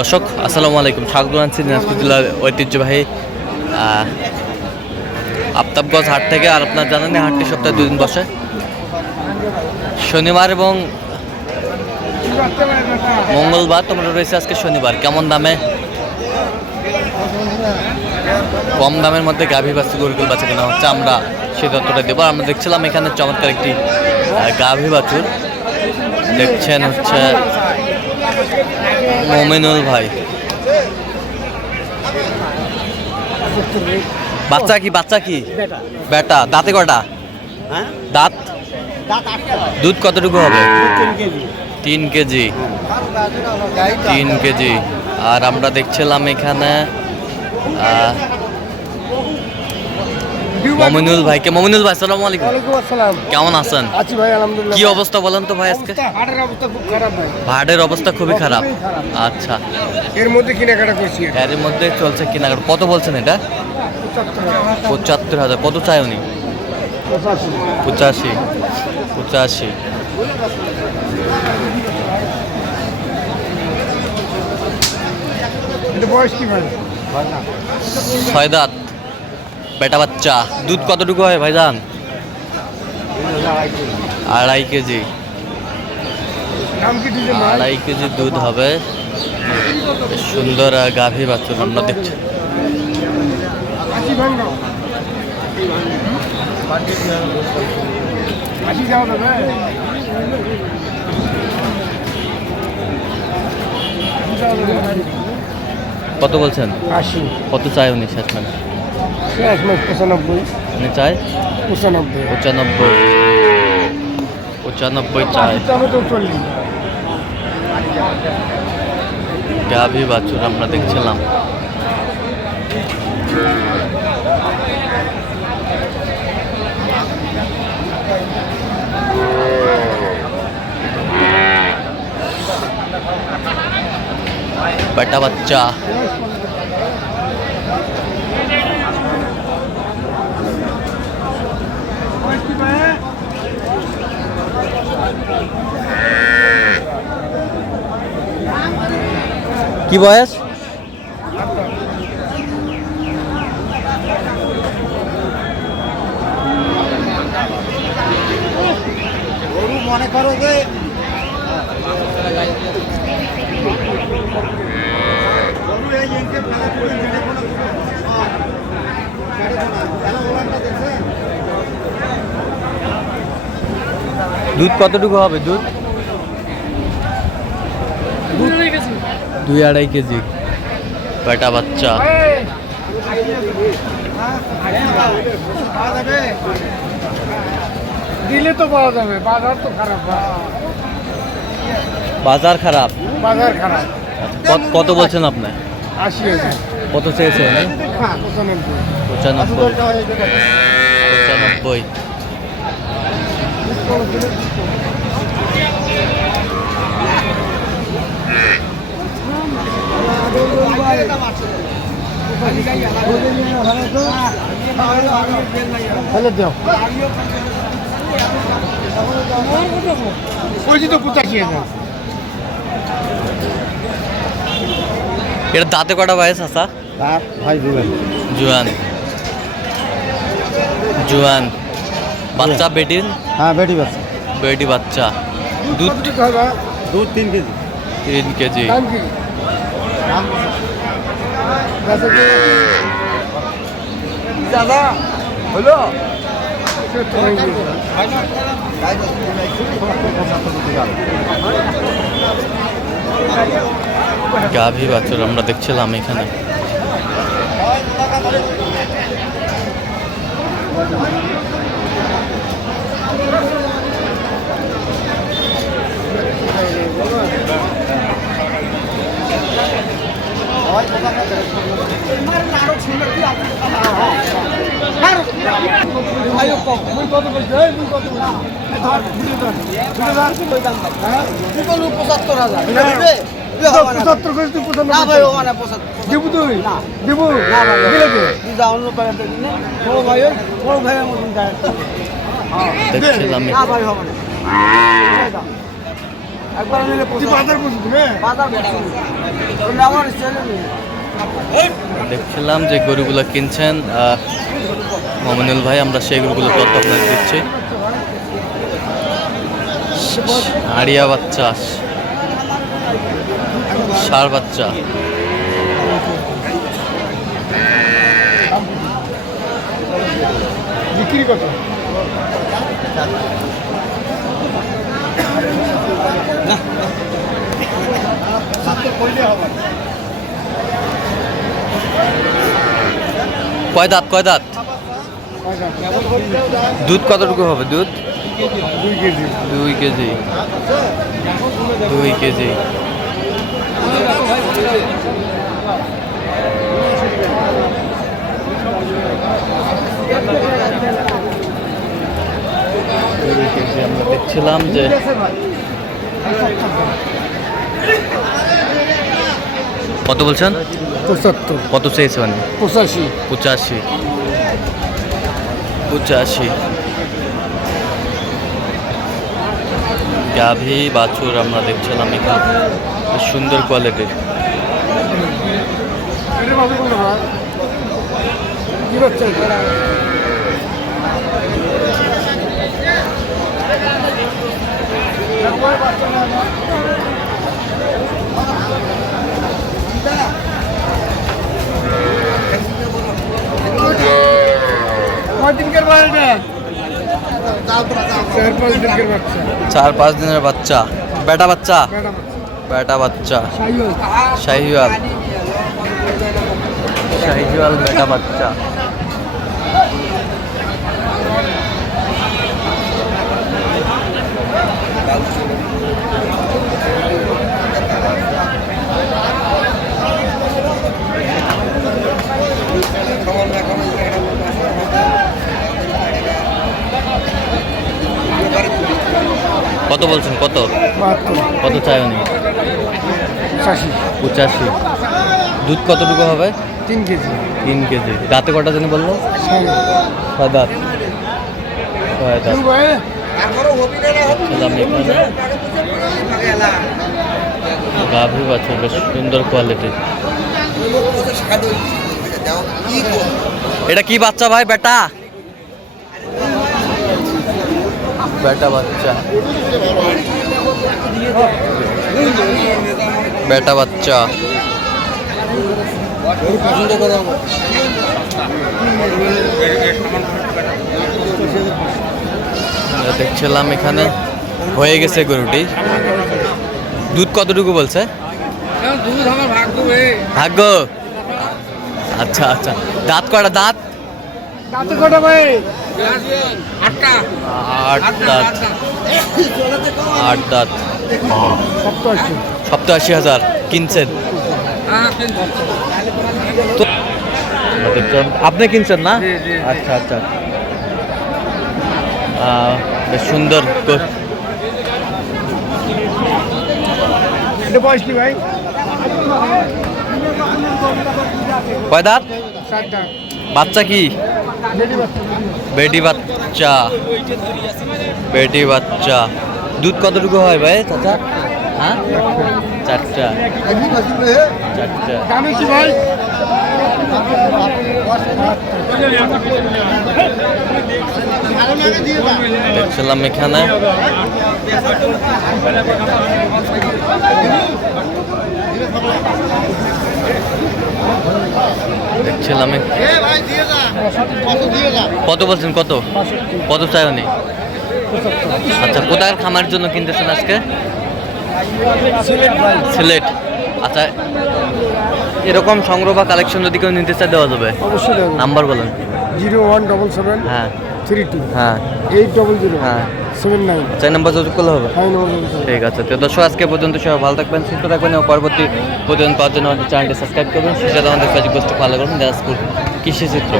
দর্শক, আসসালামু আলাইকুম। স্বাগত জানাচ্ছি দিনাজপুর জেলার ঐতিহ্যবাহী আফতাবগঞ্জ হাট থেকে। আর আপনার জানেন হাটটি সপ্তাহে দুদিন বসে। শনিবার এবং মঙ্গলবার তোমরা রয়েছে আজকে শনিবার। কেমন দামে? কম দামের মধ্যে গাভী বাচ্চা গরুগুল বাচ্চা কেনা হচ্ছে। আমরা সেই তত্ত্বটা দেবো। আমরা দেখছিলাম এখানে চমৎকার একটি গাভী বাছুর। দেখছেন হচ্ছে মোমিনুল ভাই। বাচ্চা কি বাচ্চা কি? বেটা। দাঁতে কটা হ্যাঁ? দাঁত? দুধ কতটুকু হবে? তিন কেজি। তিন কেজি। আর আমরা দেখছিলাম এখানে মমিনুল ভাইকে মমিনুল ভাই সালাম আলাইকুম। আসসালাম। কেমন আছেন? আছি ভাই আলহামদুলিল্লাহ। কি অবস্থা বলেন তো ভাই আজকে? হাটের অবস্থা খুব খারাপ ভাই। ভাড়ের অবস্থা খুবই খারাপ। আচ্ছা। এর মধ্যে কেনাকাটা করছি এর মধ্যে চলছে কেনাকাটা। কত বলছেন এটা? পঁচাত্তর হাজার। কত চাই উনি? পঁচাশি। পঁচাশি। বয়স কি ভাই? ছয় দাঁত। বেটা বাচ্চা দুধ কতটুকু হয় ভাইজান? আড়াই কেজি। আড়াই কেজি দুধ হবে। সুন্দর গাভী বাছুর আমরা দেখছি? কত বলছেন? কত চাই উনি শেষমেশ শেষ মাস পঁচানব্বই। উনি চায় পঁচানব্বই। পঁচানব্বই। পঁচানব্বই বাছুর আমরা দেখছিলাম। বেটা বাচ্চা। কি বয়স? মনে করো যে দুধ কতটুকু হবে? দুধ? দুই আড়াই কেজি। বেটা বাচ্চা। দিলে তো পাওয়া যাবে বাজার তো খারাপ বাজার খারাপ? বাজার খারাপ। কত- কত বলছেন আপনি? আশি হাজার। কত চেয়েছে উনি পঁচানব্বই। পঁচানব্বই। ফেলে দাও পঁচাশি হাজার এটা দাঁতে কটা বয়স আসা জুয়ান। জুয়ান। বাচ্চা বেটির? হ্যাঁ বেটি বাচ্চা। বেটি বাচ্চা। দুধ দুধ তিন কেজি। তিন কেজি। দাদা হলো গাভী বাছুর আমরা দেখছিলাম এখানে পঁচাত্তর হাজার। পঁচাত্তর করে তুই পঁচাত্তর দেবু তুই? না। দেবু? দিলে দে দিদা অন্য পাড়াতে দিনে। বড় ভাই ওই বড় ভাইয়ের মতন যায় দেখছিলাম না ভাই হবে না একবার নিলে বাজার করছিস বাজার করছিস আমার ছেলে দেখছিলাম যে গরুগুলো কিনছেন মমিনুল ভাই আমরা সেই গরুগুলো তথ্য আপনাদের দিচ্ছি। আড়িয়া বাচ্চা সার বাচ্চা। বিক্রি কত? কয় দাঁত কয় দাঁত? দুধ কতটুকু হবে দুধ? দুই কেজি। দুই কেজি। দুই কেজি আমরা দেখছিলাম যে কত বলছেন? পঁচাত্তর। কত চেয়েছেন পঁচাশি। পঁচাশি। পঁচাশি। গাভী বাছুর আমরা দেখছিলাম এখানে। সুন্দর কোয়ালিটির কি চার পাঁচ দিনের বাচ্চা। বেটা বাচ্চা? বেটা বাচ্চা। শাহিওয়াল। শাহিওয়াল বেটা বাচ্চা। কত? কত কত চাই উনি? পঁচাশি। দুধ কতটুকু হবে? তিন কেজি। তিন কেজি। দাঁতে কটা জানি বলল? ছয়। দাঁত। ছয় দাঁত। গাভী বাছুর বেশ সুন্দর কোয়ালিটির এটা কি বাচ্চা ভাই বেটা? বেটা বাচ্চা। বেটা বাচ্চা। দেখছিলাম এখানে হয়ে গেছে গরুটি। দুধ কতটুকু বলছে? ভাগ্য আচ্ছা আচ্ছা। দাঁত কটা দাঁত? আট দাঁত। আট দাঁত। সপ্তাশি হাজার। কিনছেন? তো- আপনি কিনছেন না? আচ্ছা আচ্ছা। বেশ সুন্দর কয় দাঁত। বাচ্চা কি? বেটি বাচ্চা। বেটি বাচ্চা। দুধ কতটুকু হয় ভাই, চাচা? হ্যাঁ? চারটা। চারটা। দেখছিলাম এখানে। দেখছিলাম কত বলছেন কত? কত চাই উনি? আচ্ছা কোথায় খামার জন্য কিনতেছেন আজকে? সিলেট। আচ্ছা এরকম সংগ্রহ বা কালেকশন যদি কেউ নিতে চায় দেওয়া যাবে। অবশ্যই নাম্বার বলেন। জিরো ওয়ান ডবল সেভেন হ্যাঁ। Three two. হ্যাঁ। Eight double zero. হ্যাঁ। Seven nine. চার নাম্বার যোগাযোগ করলে হবে? ঠিক আছে। তো দর্শক আজকে পর্যন্ত সবাই ভালো থাকবেন সুস্থ থাকবেন এবং পরবর্তী প্রতিদিন পাওয়ার জন্য আমাদের চ্যানেলটি সাবস্ক্রাইব করবেন। সেটা আমাদের ফেসবুক ফলো করুন দিনাজপুর কৃষি চিত্র